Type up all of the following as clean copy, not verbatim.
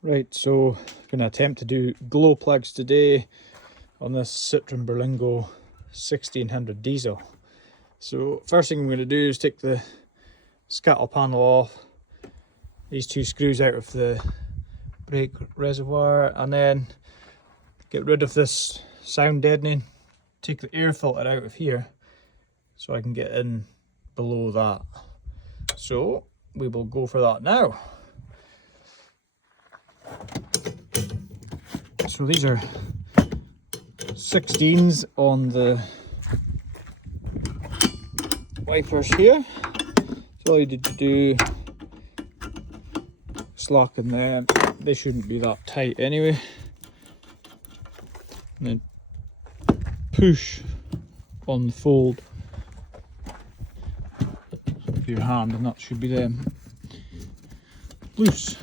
Right, so I'm going to attempt to do glow plugs today on this Citroen Berlingo 1600 diesel. So first thing I'm going to do is take the scuttle panel off, these two screws out of the brake reservoir, and then get rid of this sound deadening, take the air filter out of here so I can get in below that. So we will go for that now. So these are 16s on the wipers here. So all you need to do, slacken them, they shouldn't be that tight anyway. And then push on the fold of your hand, and that should be them loose.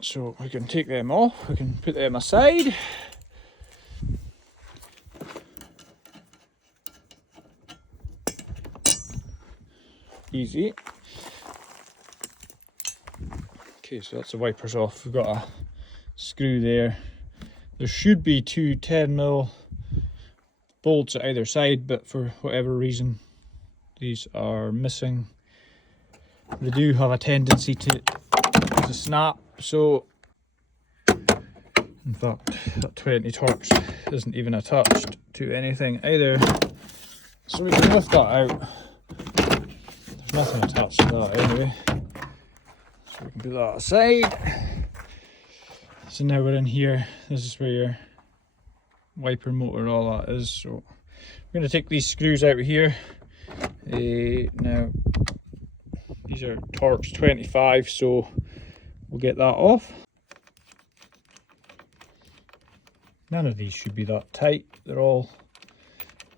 So we can take them off, we can put them aside. Easy. Okay, so that's the wipers off. We've got a screw there. There should be two 10mm bolts at either side, but for whatever reason these are missing. They do have a tendency to snap, so in fact that 20 Torx isn't even attached to anything either, so we can lift that out. There's nothing attached to that anyway, so we can put that aside. So now we're in here. This is where your wiper motor and all that is. So we're going to take these screws out of here. Now these are Torx 25, so we'll get that off. None of these should be that tight. They're all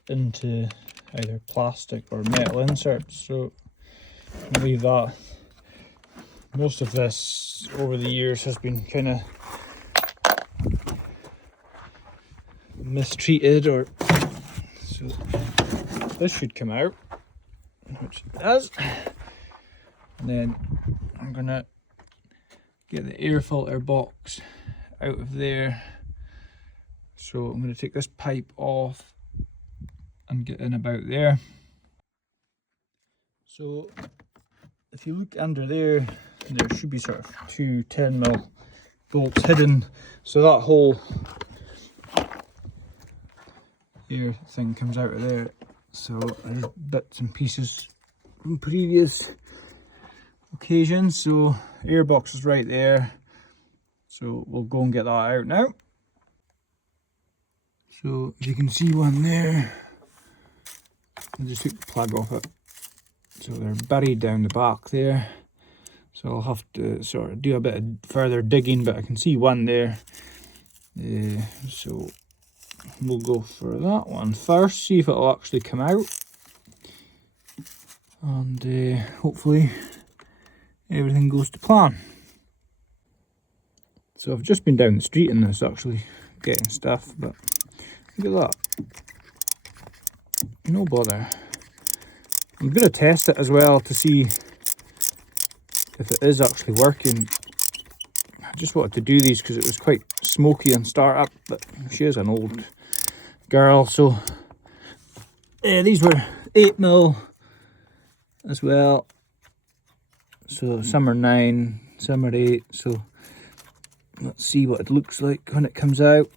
into either plastic or metal inserts, so I'll leave that. Most of this over the years has been kind of mistreated, or so this should come out, which it does. And then I'm gonna get the air filter box out of there. So I'm going to take this pipe off and get in about there. So if you look under there, there should be sort of two 10mm bolts hidden. So that whole air thing comes out of there. So there's bits and pieces from previous occasions. So air box is right there. So we'll go and get that out now. So you can see one there. I just took the plug off it. So they're buried down the back there. So I'll have to sort of do a bit of further digging, but I can see one there. So we'll go for that one first, see if it'll actually come out. And hopefully everything goes to plan. So I've just been down the street in this actually, getting stuff, but look at that. No bother. I'm going to test it as well to see if it is actually working. I just wanted to do these because it was quite smoky on startup, but she is an old girl, so these were 8mm as well. So some are 9, some are 8. So let's see what it looks like when it comes out.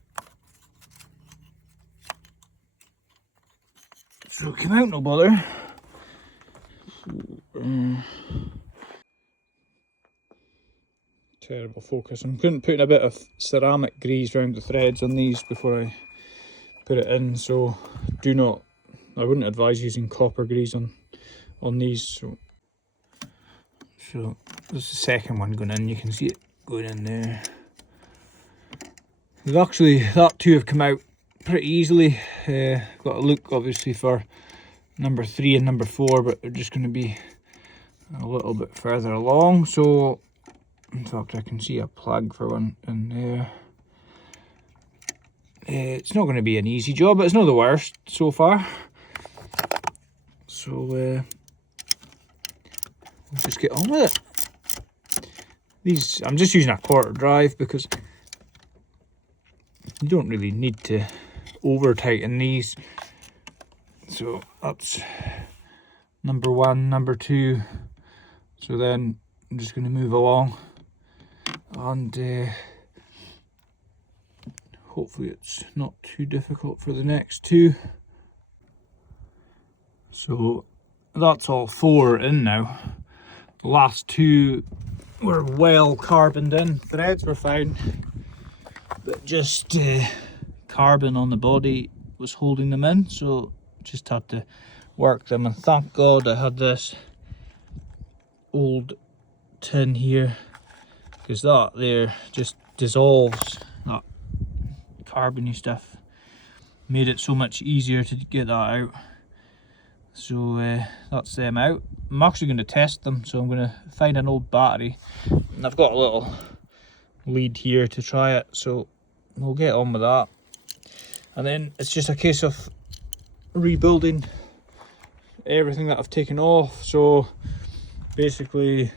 So it came out, no bother. Terrible focus. I'm putting a bit of ceramic grease around the threads on these before I put it in, so I wouldn't advise using copper grease on these. So this is the second one going in, you can see it going in there. They've actually, that two have come out pretty easily. Got to look obviously for number 3 and number 4, but they're just going to be a little bit further along. So in fact I can see a plug for one in there. It's not going to be an easy job, but it's not the worst so far. So we'll just get on with it. These, I'm just using a quarter drive because you don't really need to over tighten these. So that's number 1, number 2. So then I'm just going to move along, and hopefully it's not too difficult for the next 2. So that's all 4 in now. The last 2 were well carboned in. Threads were fine, but just carbon on the body was holding them in, so just had to work them. And thank God I had this old tin here, because that there just dissolves, that carbony stuff. Made it so much easier to get that out. So that's them out. I'm actually going to test them, so I'm going to find an old battery, and I've got a little lead here to try it, so we'll get on with that. And then it's just a case of rebuilding everything that I've taken off. So basically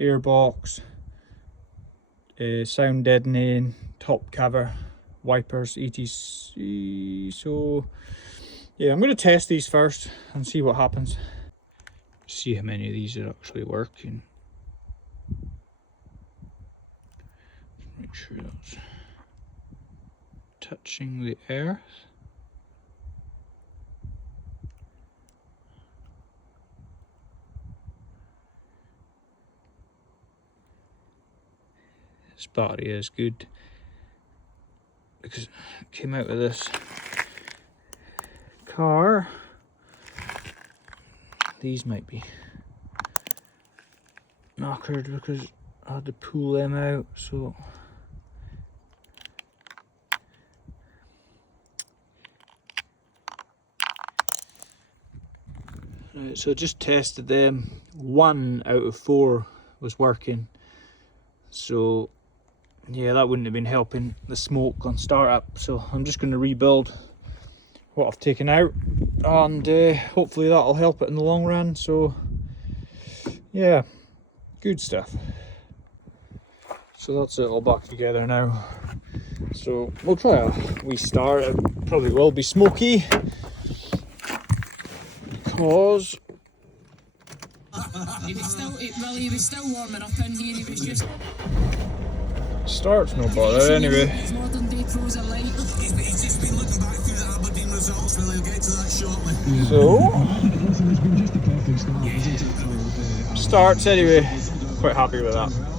airbox, sound deadening, top cover, wipers, etc. So yeah, I'm going to test these first and see what happens. See how many of these are actually working. Make sure that's touching the earth. This battery is good because it came out of this car. These might be knackered because I had to pull them out, so right, so just tested them. 1 out of 4 was working, so yeah, that wouldn't have been helping the smoke on startup. So I'm just going to rebuild what I've taken out, and hopefully that'll help it in the long run. So yeah, good stuff. So that's it all back together now. So we'll try a wee start. It probably will be smoky because he was still warming up in here. He was just starts no bother anyway. Modern day pros are like. He's just been looking back through the Aberdeen results. Well, he'll get to that shortly. So starts anyway. Quite happy with that.